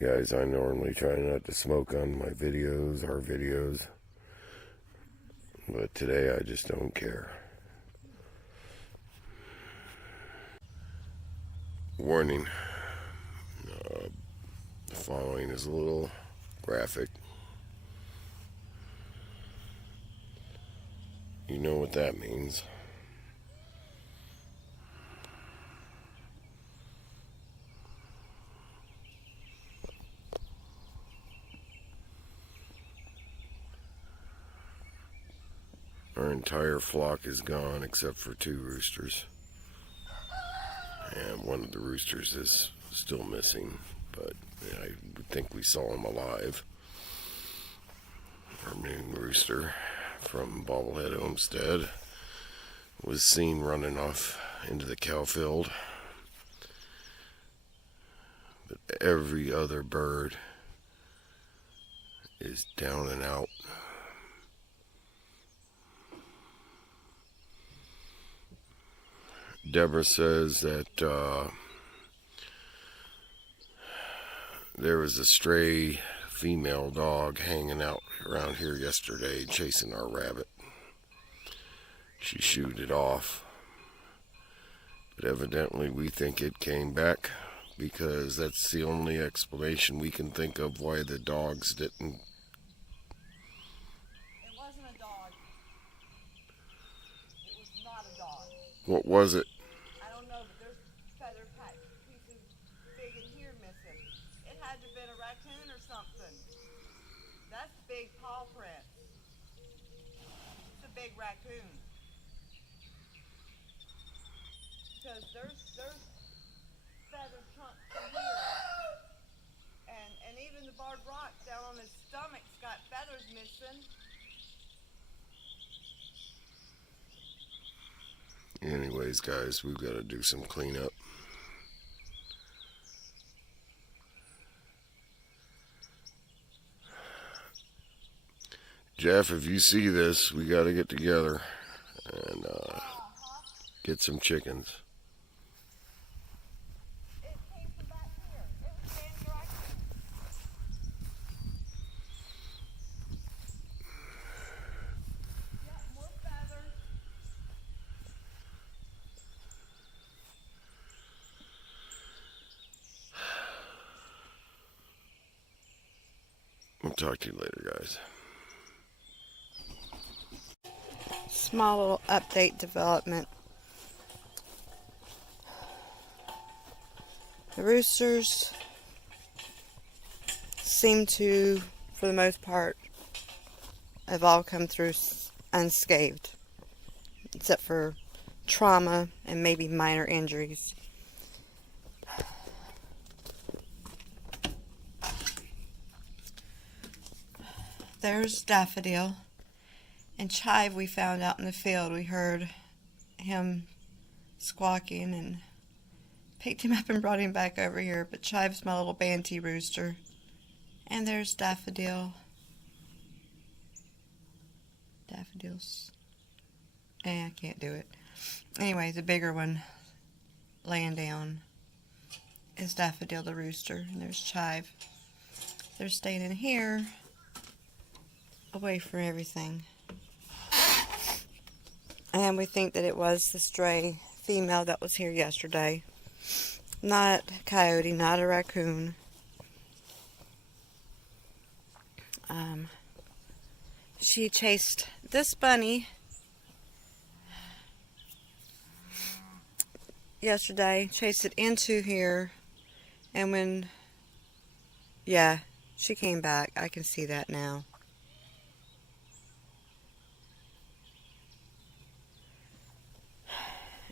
Guys, I normally try not to smoke on my videos, our videos, but today I just don't care. Warning, the following is a little graphic. You know what that means. Our entire flock is gone except for 2 roosters. And one of the roosters is still missing, but I would think we saw him alive. Our main rooster from Bobblehead Homestead was seen running off into the cow field. But every other bird is down and out. Debra says that there was a stray female dog hanging out around here yesterday chasing our rabbit. She shooed it off, but evidently we think it came back because that's the only explanation we can think of why the dogs didn't. It wasn't a dog. It was not a dog. What was it? I don't know, but there's feather pieces big in here missing. It had to have been a raccoon or something. That's big paw print. It's a big raccoon. Because there's feathered chunks in here. And even the barred rock down on his stomach's got feathers missing. Anyways, guys, we've got to do some cleanup. Jeff, if you see this, we got to get together and get some chickens. It came from back here. It was standing right here. Yep, more feathers. We'll talk to you later, guys. Small little update development. The roosters seem to, for the most part, have all come through unscathed, except for trauma and maybe minor injuries. There's Daffodil. And Chive we found out in the field. We heard him squawking and picked him up and brought him back over here. But Chive's my little banty rooster. And there's Daffodil. Daffodils. I can't do it. Anyway, the bigger one laying down is Daffodil the rooster. And there's Chive. They're staying in here away from everything. And we think that it was the stray female that was here yesterday. Not a coyote, not a raccoon. She chased this bunny yesterday, chased it into here, and when, yeah, she came back. I can see that now.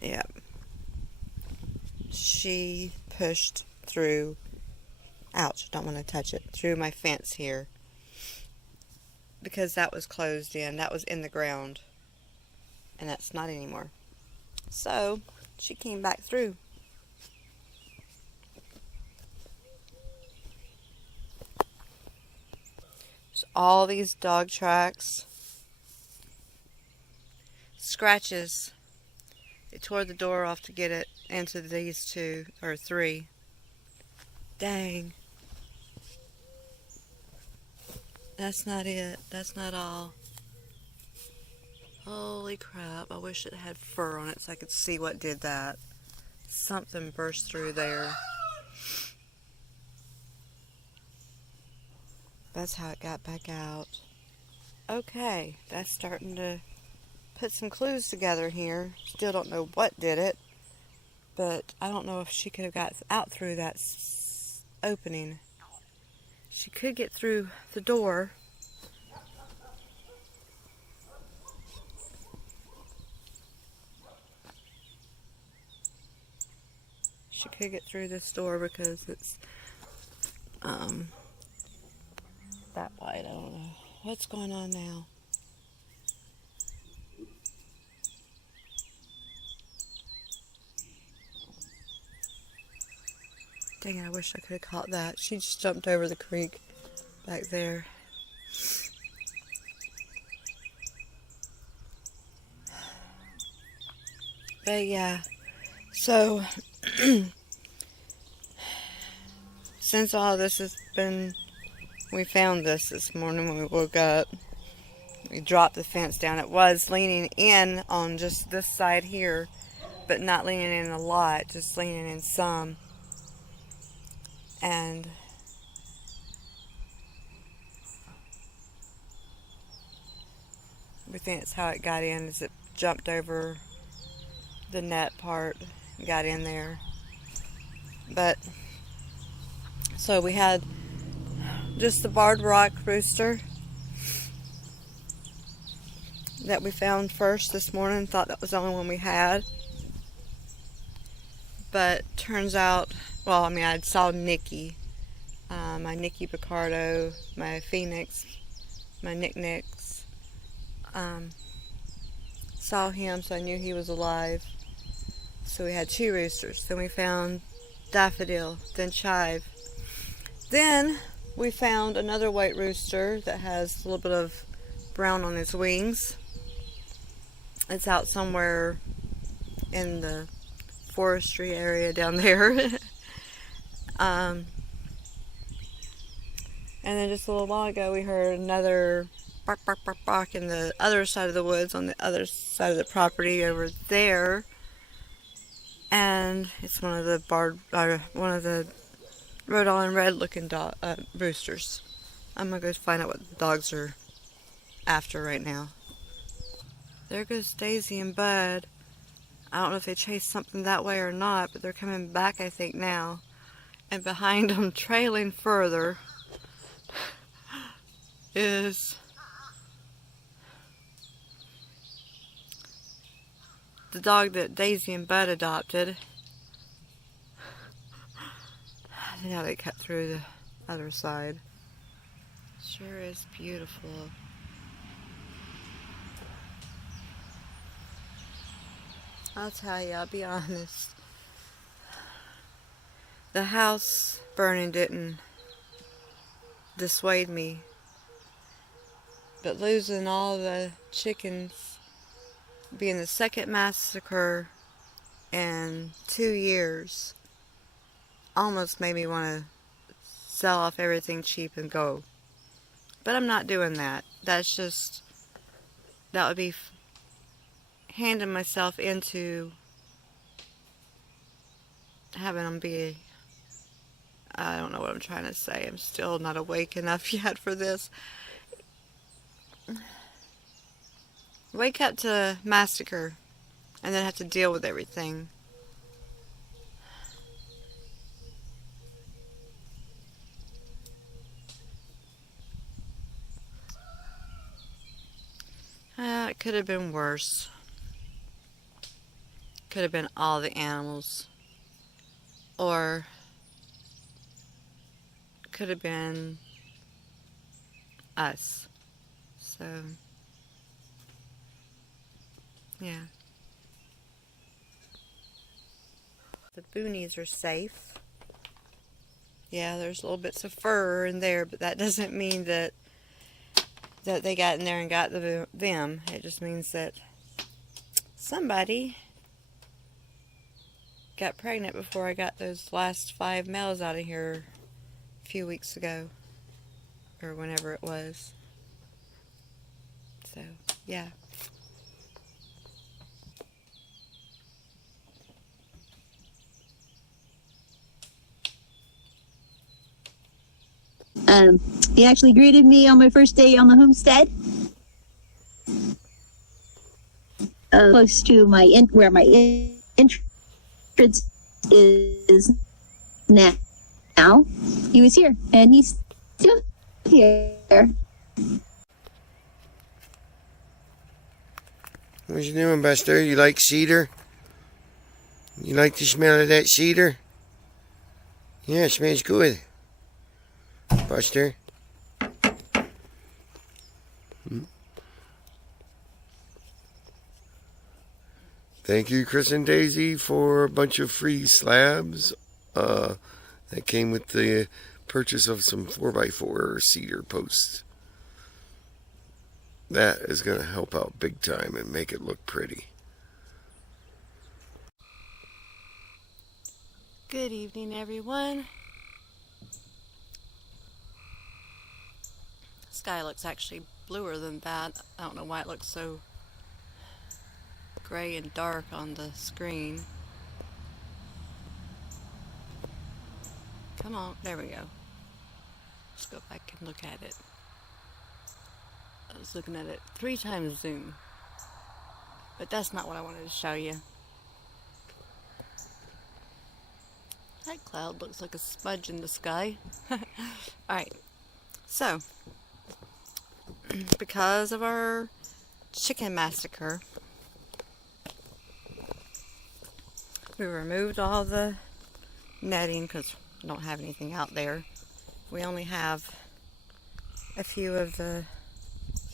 Yep. She pushed through, ouch, don't want to touch it, through my fence here. Because that was closed in, that was in the ground. And that's not anymore. So, she came back through. There's all these dog tracks. Scratches. They tore the door off to get it into these 2 or 3. Dang. That's not it. That's not all. Holy crap. I wish it had fur on it so I could see what did that. Something burst through there. That's how it got back out. Okay, that's starting to put some clues together here. Still don't know what did it, but I don't know if she could have got out through that opening. She could get through the door. She could get through this door because it's that wide. I don't know what's going on now. Dang it, I wish I could have caught that. She just jumped over the creek back there. But yeah, so since all this has been, we found this morning when we woke up. We dropped the fence down. It was leaning in on just this side here, but not leaning in a lot, just leaning in some. And we think it's how it got in, is it jumped over the net part and got in there. But so we had just the barred rock rooster that we found first this morning. Thought that was the only one we had, but turns out, well, I mean, I saw Nikki, my Nikki Picardo, my Phoenix, my Nick-Nicks, saw him, so I knew he was alive. So we had 2 roosters. Then we found Daffodil, then Chive. Then we found another white rooster that has a little bit of brown on his wings. It's out somewhere in the forestry area down there. And then just a little while ago we heard another bark, bark, bark, bark in the other side of the woods, on the other side of the property over there. And it's one of the Rhode Island red looking roosters. I'm gonna go find out what the dogs are after right now. There goes Daisy and Bud. I don't know if they chased something that way or not, but they're coming back, I think, now. And behind them, trailing further, is the dog that Daisy and Bud adopted. I know they cut through the other side. Sure is beautiful. I'll tell you, I'll be honest. The house burning didn't dissuade me. But losing all the chickens, being the second massacre in 2 years, almost made me want to sell off everything cheap and go. But I'm not doing that. That would be handing myself into having them be, I don't know what I'm trying to say. I'm still not awake enough yet for this. Wake up to massacre and then have to deal with everything. It could have been worse. Could have been all the animals. Or could have been us. So, yeah. The boonies are safe. Yeah, there's little bits of fur in there, but that doesn't mean that they got in there and got them. It just means that somebody got pregnant before I got those last 5 males out of here a few weeks ago. or whenever it was. So, yeah. He actually greeted me on my first day on the homestead, close to where my entrance is now. He was here, and he's still here. What you doing, Buster? You like cedar? You like the smell of that cedar? Yeah, it smells good. Buster? Thank you, Chris and Daisy, for a bunch of free slabs that came with the purchase of some 4x4 cedar posts. That is going to help out big time and make it look pretty. Good evening, everyone. The sky looks actually bluer than that. I don't know why it looks so gray and dark on the screen. Come on, there we go. Let's go back and look at it. I was looking at it 3 times zoom, but that's not what I wanted to show you. That cloud looks like a smudge in the sky. Alright, so because of our chicken massacre, we removed all the netting because we don't have anything out there. We only have a few of the,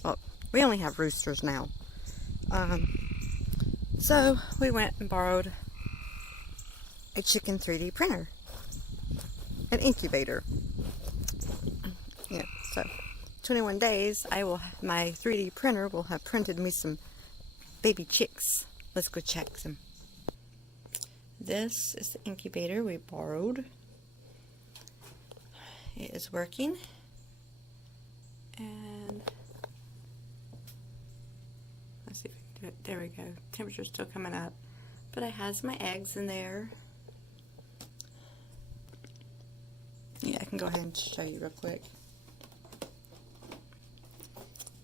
well, we only have roosters now. So we went and borrowed a chicken 3D printer, an incubator. Yeah, so 21 days, my 3D printer will have printed me some baby chicks. Let's go check them. This is the incubator we borrowed. It is working, and let's see if I can do it. There we go. Temperature's still coming up, but it has my eggs in there. Yeah, I can go ahead and show you real quick.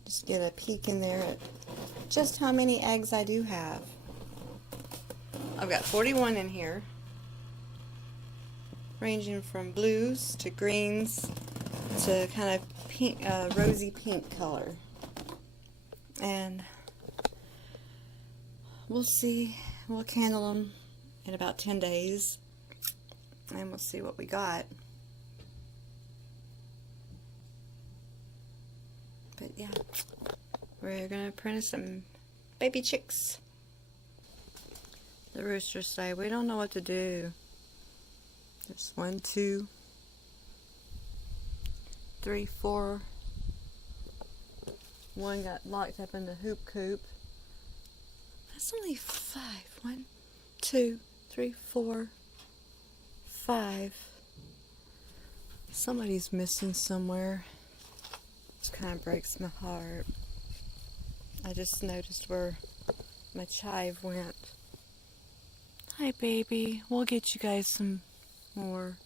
Just get a peek in there at just how many eggs I do have. I've got 41 in here, ranging from blues to greens to kind of pink, rosy pink color. And we'll see, we'll candle them in about 10 days and we'll see what we got. But yeah, we're gonna print some baby chicks. The roosters say we don't know what to do. There's 1, 2, 3, 4. One got locked up in the hoop coop. That's only 5. 1, 2, 3, 4, 5. Somebody's missing somewhere. It kind of breaks my heart. I just noticed where my chive went. Hi, baby. We'll get you guys some more.